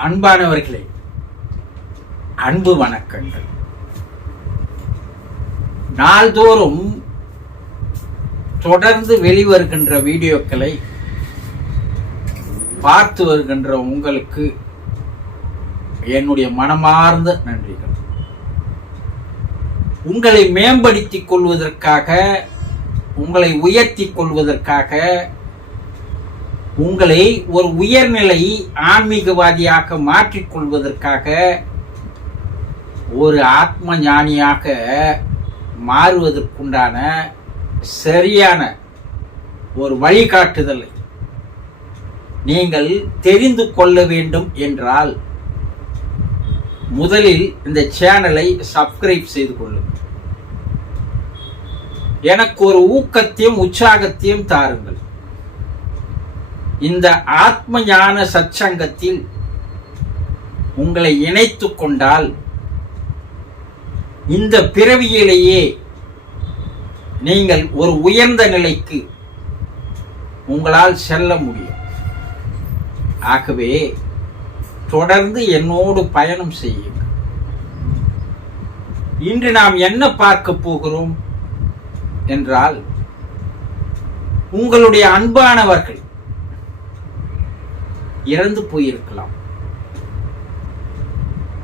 அன்பானவர்களே, அன்பு வணக்கங்கள். நாள்தோறும் தொடர்ந்து வெளிவருகின்ற வீடியோக்களை பார்த்து வருகின்ற உங்களுக்கு என்னுடைய மனமார்ந்த நன்றிகள். உங்களை மேம்படுத்திக் கொள்வதற்காக, உங்களை உயர்த்திக் கொள்வதற்காக, உங்களை ஒரு உயர்நிலை ஆன்மீகவாதியாக மாற்றிக்கொள்வதற்காக, ஒரு ஆத்ம ஞானியாக மாறுவதற்குண்டான சரியான ஒரு வழிகாட்டுதலை நீங்கள் தெரிந்து கொள்ள வேண்டும் என்றால் முதலில் இந்த சேனலை சப்ஸ்கிரைப் செய்து கொள்ளுங்கள். எனக்கு ஒரு ஊக்கத்தையும் உற்சாகத்தையும் தாருங்கள். இந்த ஆத்ம ஞான சத்சங்கத்தில் உங்களை இணைத்துக் கொண்டால் இந்த பிறவியிலேயே நீங்கள் ஒரு உயர்ந்த நிலைக்கு உங்களால் செல்ல முடியும். ஆகவே தொடர்ந்து என்னோடு பயணம் செய்யுங்கள். இன்று நாம் என்ன பார்க்க போகிறோம் என்றால், உங்களுடைய அன்பானவர்கள் இறந்து போயிருக்கலாம்.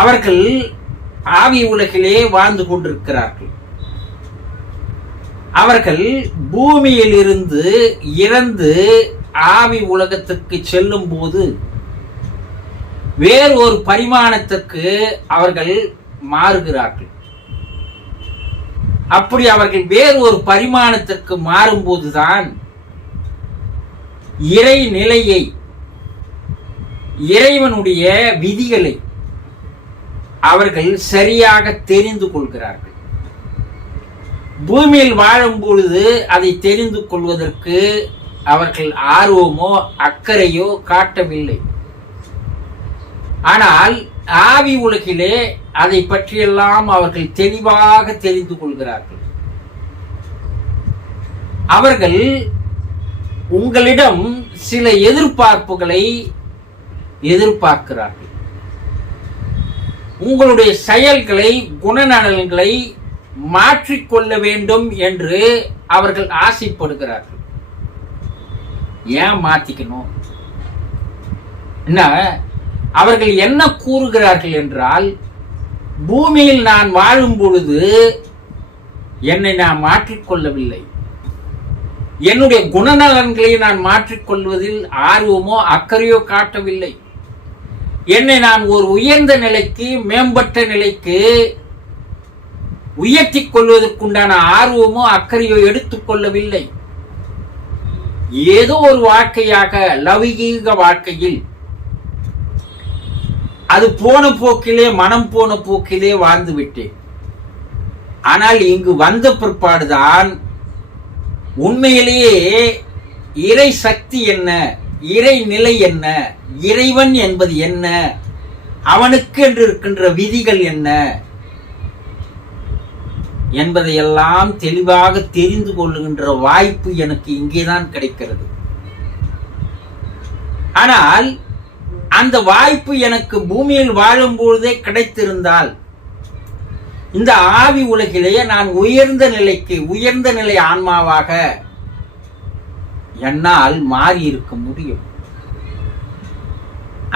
அவர்கள் ஆவி உலகிலே வாழ்ந்து கொண்டிருக்கிறார்கள். அவர்கள் பூமியில் இருந்து இறந்து ஆவி உலகத்திற்கு செல்லும் போது வேறு ஒரு பரிமாணத்திற்கு அவர்கள் மாறுகிறார்கள். அப்படி அவர்கள் வேறு ஒரு பரிமாணத்திற்கு மாறும்போதுதான் இறை நிலையை, இறைவனுடைய விதிகளை அவர்கள் சரியாக தெரிந்து கொள்கிறார்கள். பூமியில் வாழும் பொழுது அதை தெரிந்து கொள்வதற்கு அவர்கள் ஆர்வமோ அக்கறையோ காட்டவில்லை. ஆனால் ஆவி உலகிலே அதை பற்றியெல்லாம் அவர்கள் தெளிவாக தெரிந்து கொள்கிறார்கள். அவர்கள் உங்களிடம் சில எதிர்பார்ப்புகளை எதிர்பார்க்கிறார்கள். உங்களுடைய செயல்களை, குணநலன்களை மாற்றிக்கொள்ள வேண்டும் என்று அவர்கள் ஆசைப்படுகிறார்கள். ஏன் மாத்திக்கணும்? என்ன அவர்கள் என்ன கூறுகிறார்கள் என்றால், பூமியில் நான் வாழும் பொழுது என்னை நான் மாற்றிக்கொள்ளவில்லை, என்னுடைய குணநலன்களை நான் மாற்றிக்கொள்வதில் ஆர்வமோ அக்கறையோ காட்டவில்லை, என்னை நான் ஒரு உயர்ந்த நிலைக்கு, மேம்பட்ட நிலைக்கு உயர்த்திக் கொள்வதற்குண்டான ஆர்வமோ அக்கறையோ எடுத்துக்கொள்ளவில்லை. ஏதோ ஒரு வாழ்க்கையாக, லௌகீக வாழ்க்கையில் அது போன போக்கிலே, மனம் போன போக்கிலே வாழ்ந்து விட்டேன். ஆனால் இங்கு வந்த பிற்பாடுதான் உண்மையிலேயே இறை சக்தி என்ன, இறை நிலை என்ன, இறைவன் என்பது என்ன, அவனுக்கு என்று இருக்கின்ற விதிகள் என்ன என்பதையெல்லாம் தெளிவாக தெரிந்து கொள்ளுகின்ற வாய்ப்பு எனக்கு இங்கேதான் கிடைக்கிறது. ஆனால் அந்த வாய்ப்பு எனக்கு பூமியில் வாழும் பொழுதே கிடைத்திருந்தால் இந்த ஆவி உலகிலேயே நான் உயர்ந்த நிலைக்கு, உயர்ந்த நிலை ஆன்மாவாக என்னால் மாறி இருக்க முடியும்.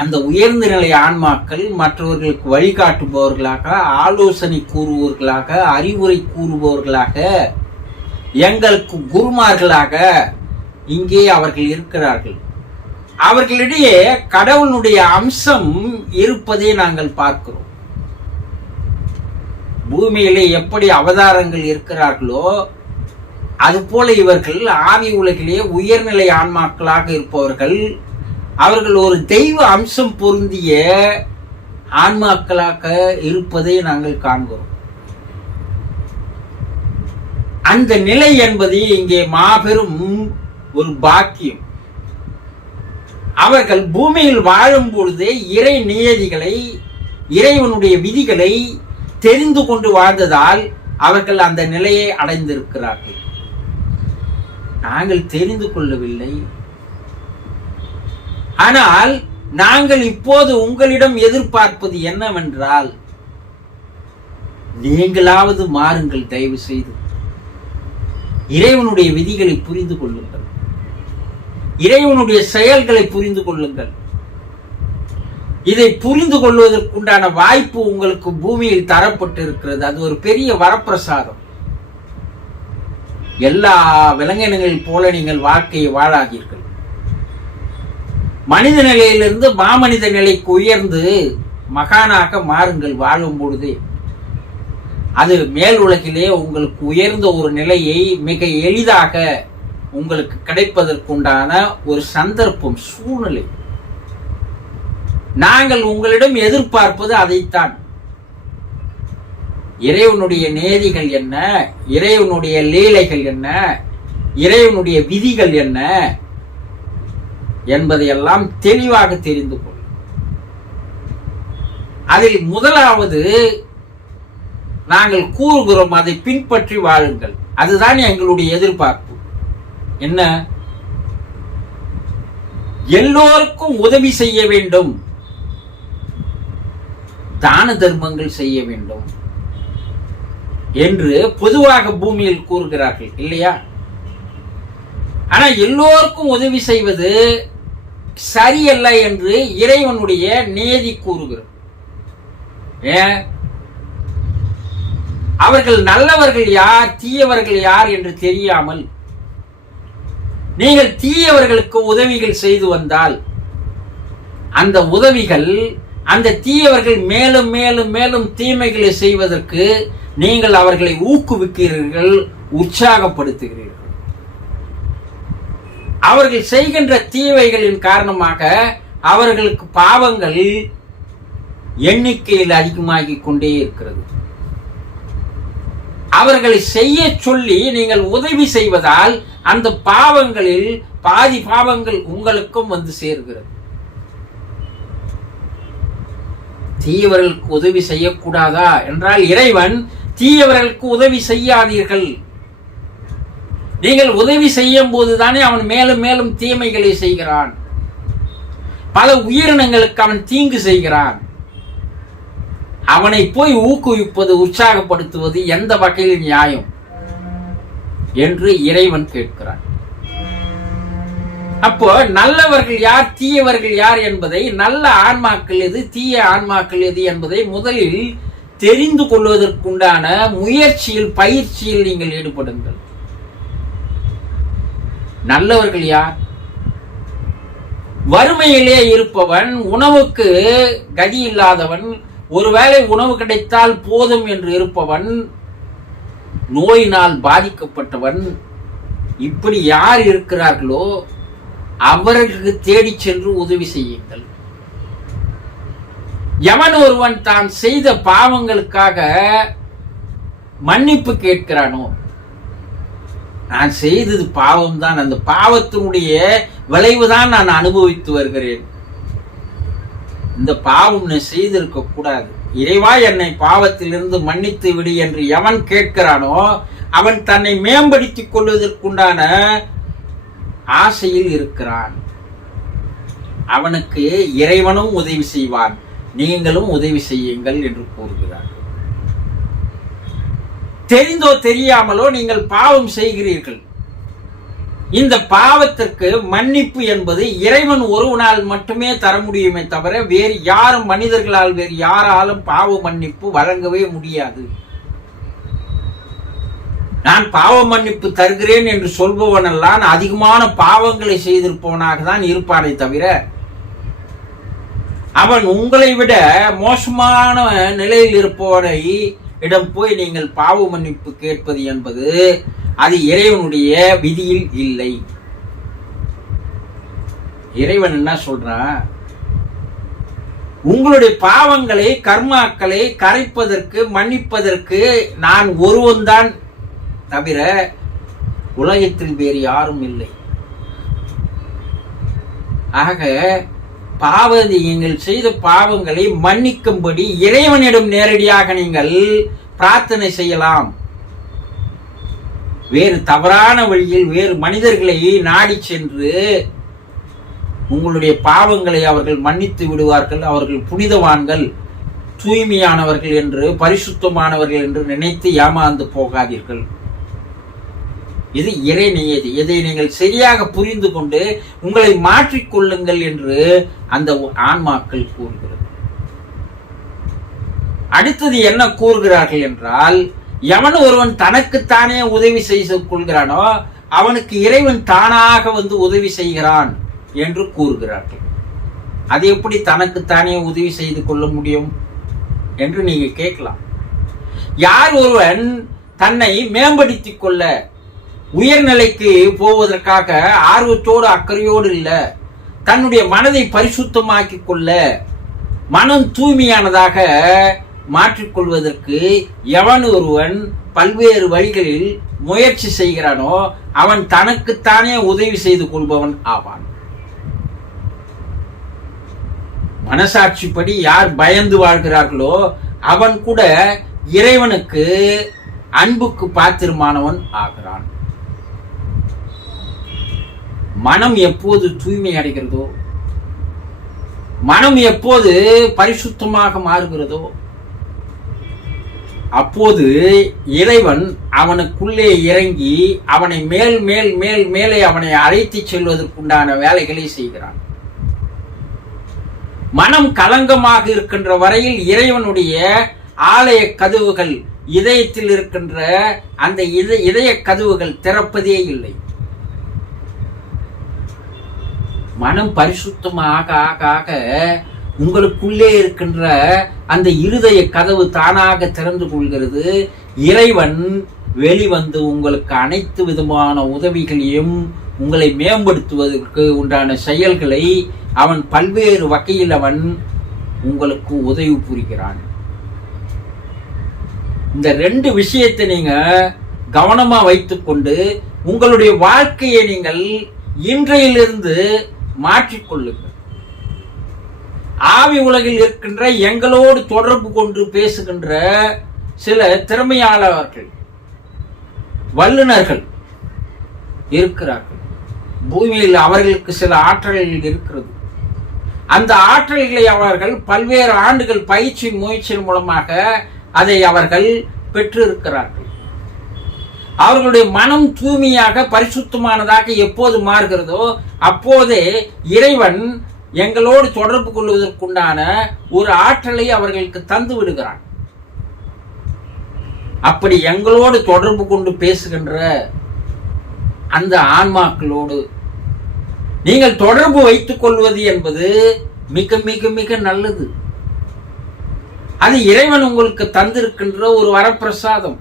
அந்த உயர்ந்த நிலை ஆன்மாக்கள் மற்றவர்களுக்கு வழிகாட்டுபவர்களாக, ஆலோசனை கூறுபவர்களாக, அறிவுரை கூறுபவர்களாக, எங்களுக்கு குருமார்களாக இங்கே அவர்கள் இருக்கிறார்கள். அவர்களிடையே கடவுளுடைய அம்சம் இருப்பதை நாங்கள் பார்க்கிறோம். பூமியிலே எப்படி அவதாரங்கள் இருக்கிறார்களோ அதுபோல இவர்கள் ஆவி உலகிலே உயர்நிலை ஆன்மாக்களாக இருப்பவர்கள். அவர்கள் ஒரு தெய்வ அம்சம் பொருந்திய ஆன்மாக்களாக இருப்பதை நாங்கள் காண்கிறோம். அந்த நிலை என்பது இங்கே மாபெரும் ஒரு பாக்கியம். அவர்கள் பூமியில் வாழும் பொழுதே இறை நியதிகளை, இறைவனுடைய விதிகளை தெரிந்து கொண்டு வாழ்ந்ததால் அவர்கள் அந்த நிலையை அடைந்திருக்கிறார்கள். நாங்கள் தெரிந்து கொள்ளவில்லை. ஆனால் நாங்கள் இப்போது உங்களிடம் எதிர்பார்ப்பது என்னவென்றால், நீங்களாவது மாறுங்கள். தயவு செய்து இறைவனுடைய விதிகளை புரிந்து கொள்ளுங்கள், இறைவனுடைய செயல்களை புரிந்து கொள்ளுங்கள். இதை புரிந்து கொள்வதற்குண்டான வாய்ப்பு உங்களுக்கு பூமியில் தரப்பட்டிருக்கிறது. அது ஒரு பெரிய வரப்பிரசாதம். எல்லா விலங்கினங்கள் போல நீங்கள் வாழ்க்கையை வாழாதீர்கள். மனித நிலையிலிருந்து மாமனித நிலைக்கு உயர்ந்து மகானாக மாறுங்கள். வாழும் பொழுது அது மேல் உலகிலே உங்களுக்கு உயர்ந்த ஒரு நிலையை மிக எளிதாக உங்களுக்கு கிடைப்பதற்குண்டான ஒரு சந்தர்ப்பம், சூழ்நிலை. நாங்கள் உங்களிடம் எதிர்பார்ப்பது அதைத்தான். இறைவனுடைய நேதிகள் என்ன, இறைவனுடைய லீலைகள் என்ன, இறைவனுடைய விதிகள் என்ன என்பதையெல்லாம் தெளிவாக தெரிந்து கொள். அதில் முதலாவது நாங்கள் கூறுகிறோம், அதை பின்பற்றி வாழுங்கள். அதுதான் எங்களுடைய எதிர்பார்ப்பு. என்ன? எல்லோருக்கும் உதவி செய்ய வேண்டும், தான தர்மங்கள் செய்ய வேண்டும் என்று பொதுவாக பூமியில் கூறுகிறார்கள், இல்லையா? ஆனா எல்லோருக்கும் உதவி செய்வது சரியல்ல என்று இறைவனுடைய நேதி கூறுகிறது. ஏன்? அவர்கள் நல்லவர்கள் யார், தீயவர்கள் யார் என்று தெரியாமல் நீங்கள் தீயவர்களுக்கு உதவிகள் செய்து வந்தால், அந்த உதவிகள் அந்த தீயவர்கள் மேலும் மேலும் மேலும் தீமைகளை செய்வதற்கு நீங்கள் அவர்களை ஊக்குவிக்கிறீர்கள், உற்சாகப்படுத்துகிறீர்கள். அவர்கள் செய்கின்ற தீமைகளின் காரணமாக அவர்களுக்கு பாவங்கள் எண்ணிக்கையில் அதிகமாகிக் கொண்டே இருக்கிறது. அவர்களை செய்ய சொல்லி நீங்கள் உதவி செய்வதால் அந்த பாவங்களில் பாதி பாவங்கள் உங்களுக்கும் வந்து சேர்கிறது. தீயவர்களுக்கு உதவி செய்யக்கூடாதா என்றால், இறைவன் தீயவர்களுக்கு உதவி செய்யாதீர்கள். நீங்கள் உதவி செய்யும் போதுதானே அவன் மேலும் மேலும் தீமைகளை செய்கிறான். பல உயிரினங்களுக்கு அவன் தீங்கு செய்கிறான். அவனை போய் ஊக்குவிப்பது, உற்சாகப்படுத்துவது எந்த வகையில் நியாயம் என்று இறைவன் கேட்கிறான். அப்போ நல்லவர்கள் யார், தீயவர்கள் யார் என்பதை, நல்ல ஆன்மாக்கள் எது, தீய ஆன்மாக்கள் எது என்பதை முதலில் தெரிந்து கொள்வதற்குண்டான முயற்சியில், பயிற்சியில் நீங்கள் ஈடுபடுங்கள். நல்லவர்கள் யார்? வறுமையிலே இருப்பவன், உணவுக்கு கதி இல்லாதவன், ஒருவேளை உணவு கிடைத்தால் போதும் என்று இருப்பவன், நோயினால் பாதிக்கப்பட்டவன், இப்படி யார் இருக்கிறார்களோ அவர்களுக்கு தேடி சென்று உதவி செய்யுங்கள். எவன் ஒருவன் தான் செய்த பாவங்களுக்காக மன்னிப்பு கேட்கிறானோ, நான் செய்தது பாவம் தான், அந்த பாவத்தினுடைய விளைவுதான் நான் அனுபவித்து வருகிறேன், இந்த பாவம் நான் செய்திருக்க கூடாது, இறைவா என்னை பாவத்திலிருந்து மன்னித்து விடு என்று எவன் கேட்கிறானோ அவன் தன்னை மேம்படுத்திக் கொள்வதற்குண்டான ஆசையில் இருக்கிறான். அவனுக்கு இறைவனும் உதவி செய்வான், நீங்களும் உதவி செய்யுங்கள் என்று கூறுகிறார். தெரிந்தோ தெரியாமலோ நீங்கள் பாவம் செய்கிறீர்கள். இந்த பாவத்திற்கு மன்னிப்பு என்பது இறைவன் ஒருவனால் மட்டுமே தர முடியுமே தவிர வேறு யாரும், மனிதர்களால் வேறு யாராலும் பாவ மன்னிப்பு வழங்கவே முடியாது. நான் பாவ மன்னிப்பு தருகிறேன் என்று சொல்பவனெல்லாம் அதிகமான பாவங்களை செய்திருப்பவனாக தான் இருப்பானே தவிர, அவன் உங்களை விட மோசமான நிலையில் இருப்பவனை இடம் போய் நீங்கள் பாவ மன்னிப்பு கேட்பது என்பது அது இறைவனுடைய விதியில் இல்லை. இறைவன் என்ன சொல்றான்? உங்களுடைய பாவங்களை, கர்மாக்களை கரைப்பதற்கு, மன்னிப்பதற்கு நான் ஒருவன்தான் தவிர உலகத்தில் வேறு யாரும் இல்லை. ஆக நீங்கள் செய்த பாவங்களை மன்னிக்கும்படி இறைவனிடம் நேரடியாக நீங்கள் பிரார்த்தனை செய்யலாம். வேறு தவறான வழியில் வேறு மனிதர்களை நாடி சென்று உங்களுடைய பாவங்களை அவர்கள் மன்னித்து விடுவார்கள், அவர்கள் புனிதவான்கள், தூய்மையானவர்கள் என்று, பரிசுத்தமானவர்கள் என்று நினைத்து ஏமாந்து போகாதீர்கள். இது இறை நியதி. இதை நீங்கள் சரியாக புரிந்து கொண்டு உங்களை மாற்றிக்கொள்ளுங்கள் என்று அந்த ஆன்மாக்கள் கூறுகிறது. அடுத்தது என்ன கூறுகிறார்கள் என்றால், எவன் ஒருவன் தனக்குத்தானே உதவி செய்து கொள்கிறானோ அவனுக்கு இறைவன் தானாக வந்து உதவி செய்கிறான் என்று கூறுகிறார்கள். அது எப்படி தனக்குத்தானே உதவி செய்து கொள்ள முடியும் என்று நீங்க கேட்கலாம். யார் ஒருவன் தன்னை மேம்படுத்திக் கொள்ள, உயர்நிலைக்கு போவதற்காக ஆர்வத்தோடு அக்கறையோடு இல்ல, தன்னுடைய மனதை பரிசுத்தமாக்கி கொள்ள, மனம் தூய்மையானதாக மாற்றிக்கொள்வதற்கு எவன் ஒருவன் பல்வேறு வழிகளில் முயற்சி செய்கிறானோ அவன் தனக்குத்தானே உதவி செய்து கொள்பவன் ஆவான். மனசாட்சிப்படி யார் பயந்து வாழ்கிறார்களோ அவன் கூட இறைவனுக்கு அன்புக்கு பாத்திரமானவன் ஆகிறான். மனம் எப்போது தூய்மை அடைகிறதோ, மனம் எப்போது பரிசுத்தமாக மாறுகிறதோ அப்போது இறைவன் அவனுக்குள்ளே இறங்கி அவனை மேல் மேல் மேல் மேலே அவனை அழைத்து செல்வதற்குண்டான வேலைகளை செய்கிறான். மனம் கலங்கமாக இருக்கின்ற வரையில் இறைவனுடைய ஆலய கதவுகள், இதயத்தில் இருக்கின்ற அந்த இதய கதவுகள் திறப்பதே இல்லை. மனம் பரிசுத்தமாக ஆக ஆக உங்களுக்குள்ளே இருக்கின்ற அந்த இருதய கதவு தானாக திறந்து கொள்கிறது. இறைவன் வெளிவந்து உங்களுக்கு அனைத்து விதமான உதவிகளையும், உங்களை மேம்படுத்துவதற்கு உண்டான செயல்களை அவன் பல்வேறு வகையில் அவன் உங்களுக்கு உதவி புரிகிறான். இந்த ரெண்டு விஷயத்தை நீங்க கவனமா வைத்துக்கொண்டு உங்களுடைய வாழ்க்கையை நீங்கள் இன்றையிலிருந்து மாற்றிக்கொள்ளுங்கள். ஆவி உலகில் இருக்கின்ற எங்களோடு தொடர்பு கொண்டு பேசுகின்ற சில திறமையாளர்கள், வல்லுநர்கள் இருக்கிறார்கள். பூமியில் அவர்களுக்கு சில ஆற்றல்கள் இருக்கிறது. அந்த ஆற்றல்களை அவர்கள் பல்வேறு ஆண்டுகள் பயிற்சி முயற்சியின் மூலமாக அதை அவர்கள் பெற்றிருக்கிறார்கள். அவர்களுடைய மனம் தூய்மையாக பரிசுத்தமானதாக எப்போது மாறுகிறதோ அப்போதே இறைவன் எங்களோடு தொடர்பு கொள்வதற்குண்டான ஒரு ஆற்றலை அவர்களுக்கு தந்து விடுகிறான். அப்படி எங்களோடு தொடர்பு கொண்டு பேசுகின்ற அந்த ஆன்மாக்களோடு நீங்கள் தொடர்பு வைத்துக் கொள்வது என்பது மிக மிக மிக நல்லது. அது இறைவன் உங்களுக்கு தந்திருக்கின்ற ஒரு வரப்பிரசாதம்.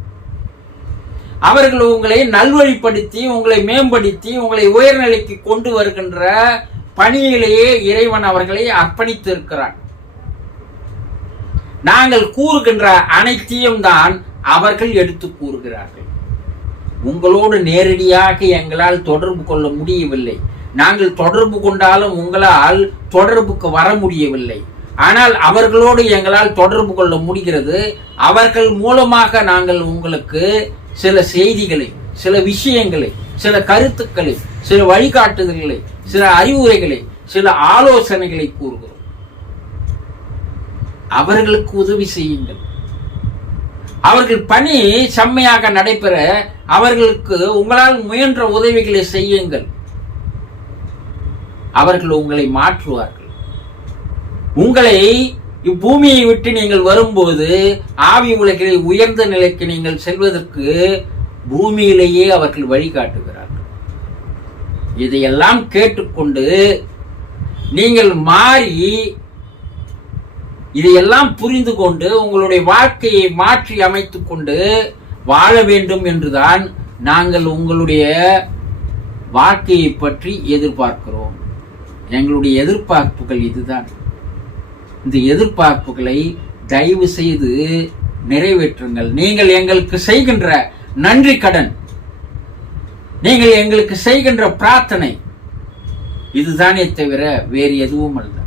அவர்கள் உங்களை நல்வழிப்படுத்தி, உங்களை மேம்படுத்தி, உங்களை உயர்நிலைக்கு கொண்டு வருகின்ற பணியிலேயே இறைவன் அவர்களை அர்ப்பணித்து இருக்கிறான். நாங்கள் கூறுகின்ற அனைத்தையும் தான் அவர்கள் எடுத்து கூறுகிறார்கள். உங்களோடு நேரடியாக எங்களால் தொடர்பு கொள்ள முடியவில்லை. நாங்கள் தொடர்பு கொண்டாலும் உங்களால் தொடர்புக்கு வர முடியவில்லை. ஆனால் அவர்களோடு எங்களால் தொடர்பு கொள்ள முடிகிறது. அவர்கள் மூலமாக நாங்கள் உங்களுக்கு சில செய்திகளை, சில விஷயங்களை, சில கருத்துக்களை, சில வழிகாட்டுதல்களை, சில அறிவுரைகளை, சில ஆலோசனைகளை கூறுகிறோம். அவர்களுக்கு உதவி செய்யுங்கள். அவர்கள் பணி செம்மையாக நடைபெற அவர்களுக்கு உங்களால் முயன்ற உதவிகளை செய்யுங்கள். அவர்கள் உங்களை மாற்றுவார்கள். உங்களை இப்பூமியை விட்டு நீங்கள் வரும்போது ஆவி உலகிலே உயர்ந்த நிலைக்கு நீங்கள் செல்வதற்கு பூமியிலேயே அவர்கள் வழிகாட்டுகிறார்கள். இதையெல்லாம் கேட்டுக்கொண்டு நீங்கள் மாறி இதையெல்லாம் புரிந்து கொண்டு உங்களுடைய வாழ்க்கையை மாற்றி அமைத்துக் கொண்டு வாழ வேண்டும் என்றுதான் நாங்கள் உங்களுடைய வாழ்க்கையை பற்றி எதிர்பார்க்கிறோம். எங்களுடைய எதிர்பார்ப்புகள் இதுதான். இந்த எதிர்பார்ப்புகளை தயவு செய்து நிறைவேற்றுங்கள். நீங்கள் எங்களுக்கு செய்கின்ற நன்றி கடன், நீங்கள் எங்களுக்கு செய்கின்ற பிரார்த்தனை இதுதானே தவிர வேறு எதுவும் அல்ல.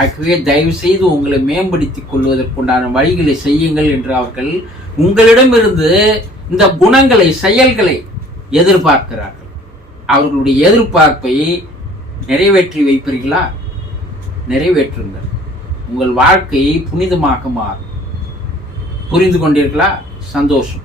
ஆகவே தயவு செய்து உங்களை மேம்படுத்திக் கொள்வதற்குண்டான வழிகளை செய்யுங்கள் என்று அவர்கள் உங்களிடமிருந்து இந்த குணங்களை, செயல்களை எதிர்பார்க்கிறார்கள். அவர்களுடைய எதிர்பார்ப்பை நிறைவேற்றி வைப்பீர்களா? நிறைவேற்றுங்கள். உங்கள் வாழ்க்கை புனிதமாக மாறும். புரிந்து கொண்டீர்களா? சந்தோஷம்.